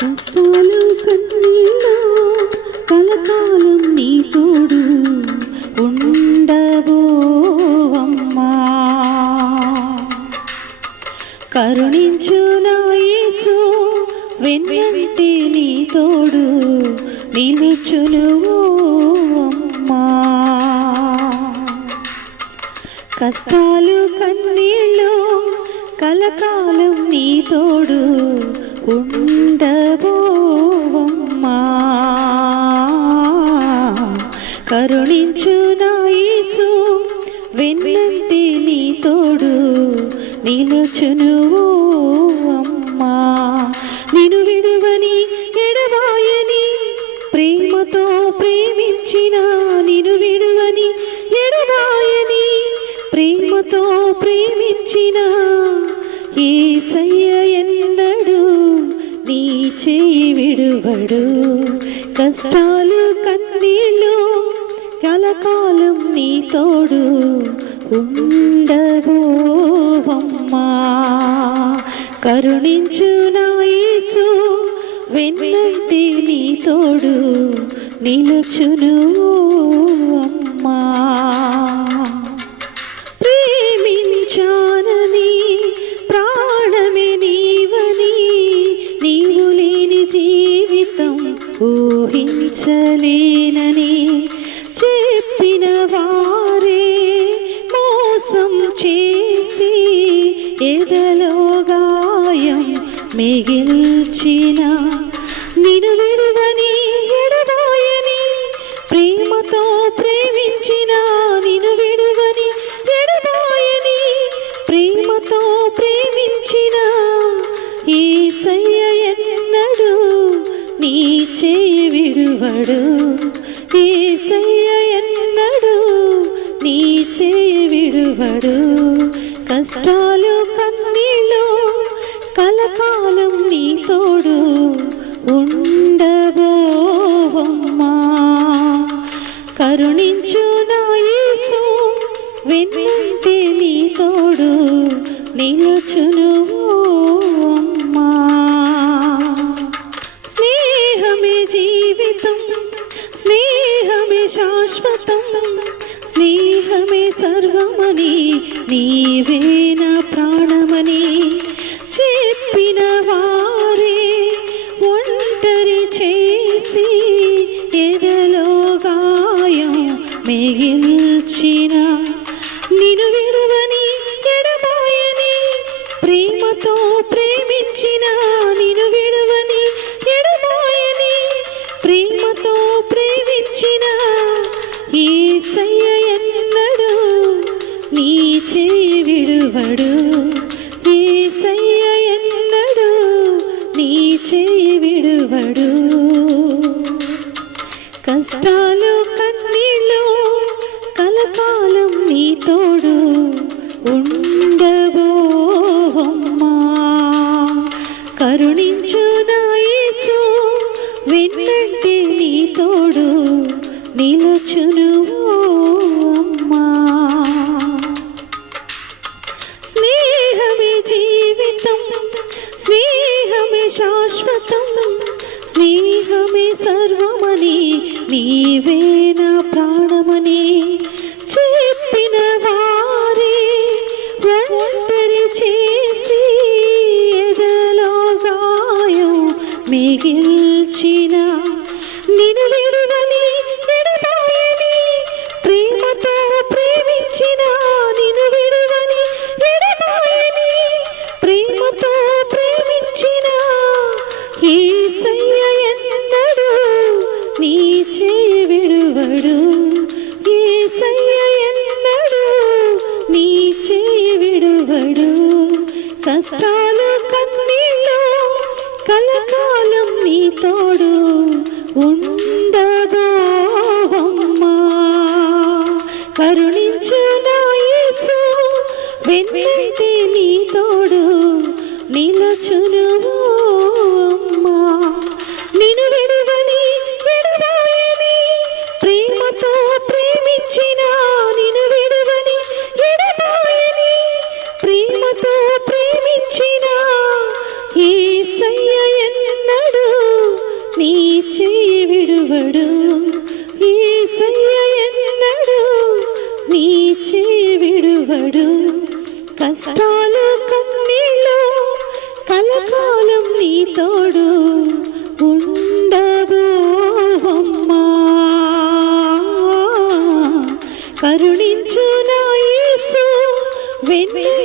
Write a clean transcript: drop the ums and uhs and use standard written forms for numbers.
కష్టాలు కన్నీళ్ళు కలకాలం నీ తోడు ఉండవో అమ్మా. కరుణించు నా యేసు వెన్నంటి నీ తోడు నిలుచును అమ్మా. కష్టాలు కన్నీళ్ళు కలకాలం నీ తోడు ఉండవో అమ్మా. కరుణించు నా యేసు వెన్నంటి నీ తోడు నిలుచును అమ్మా. నిన్ను విడువని ఎడబాయని ప్రేమతో ప్రేమించిన, నిన్ను విడువని ఎడబాయని ప్రేమతో ప్రేమించిన యేసయ్య ఎన్నడు నీ చేయి విడువడు. కష్టాలు కన్నీళ్ళు కలకాలం నీ తోడు ఉండవో అమ్మా. కరుణించు నా యేసు వెన్నంటి నీ తోడు నిలుచును అమ్మా. ప్రేమించానని ప్రాణమే నీవని నీవు లేని జీవితం ఊహించలేనని చెప్పిన వారే మోసం చేసి ఎదలో గాయం మిగిల్చిన, నిన్ను విడువని ఎడబాయని ప్రేమతో ప్రేమించిన, నిన్ను విడువని ఎడబాయని ప్రేమతో ప్రేమించిన యేసయ్య ఎన్నడు నీ చేయి విడువడు. యేసయ్య ఎన్నడు నీ చేయి విడువడు. కష్టాలు కన్నీళ్ళు కలకాలం నీ తోడు ఉండవో అమ్మా. కరుణించు నా యేసు వెన్నంటి నీ తోడు నిలుచును అమ్మా. స్నేహమే జీవితం, స్నేహమే శాశ్వతం, స్నేహమే సర్వమని నీవే నా ప్రాణమని చెప్పిన వారే ఒంటరి చేసి ఎదలో గాయం మిగిల్చిన, నిన్ను విడువని ఎడబాయని ప్రేమతో ప్రేమించిన, నిన్ను విడువని ఎడబాయని ప్రేమతో ప్రేమించిన యేసయ్య ఎన్నడు నీ చేయి విడువడు. యేసయ్య ఎన్నడు నీ చేయి విడువడు. కష్టాలు కన్నీళ్ళు కలకాలం నీ తోడు ఉండవో అమ్మా. కరుణించు నా యేసు వెన్నంటి నీ తోడు నిలుచును అమ్మా. స్నేహమే జీవితం, స్నేహమే శాశ్వతం, స్నేహమే సర్వమని నీవే నా ప్రాణమని చెప్పిన వారే ఒంటరి చేసి ఎదలో గాయం మిగిల్చిన, నిన్ను విడువని ఎడబాయని ప్రేమతో ప్రేమించిన, నిన్ను విడువని ఎడబాయని ప్రేమతో ప్రేమించిన యేసయ్య ఎన్నడు నీ చేయి విడువడు. యేసయ్య ఎన్నడు నీ చేయి విడువడు. కష్టాలు కన్నీళ్ళు కలకాలం నీ తోడు ఉండవో అమ్మా. కరుణించు నా యేసు వెన్నంటి నీ తోడు నిలుచును అమ్మా. నిన్ను విడువని ఎడబాయని ప్రేమతో ప్రేమించిన, నిన్ను విడువని ఎడబాయని ప్రేమతో ప్రేమించిన యేసయ్య ఎన్నడు కష్టాలు కన్నీళ్ళు కలకాలం నీ తోడు ఉండబోవమ్మా. కరుణించు నా యేసు వెన్నంటి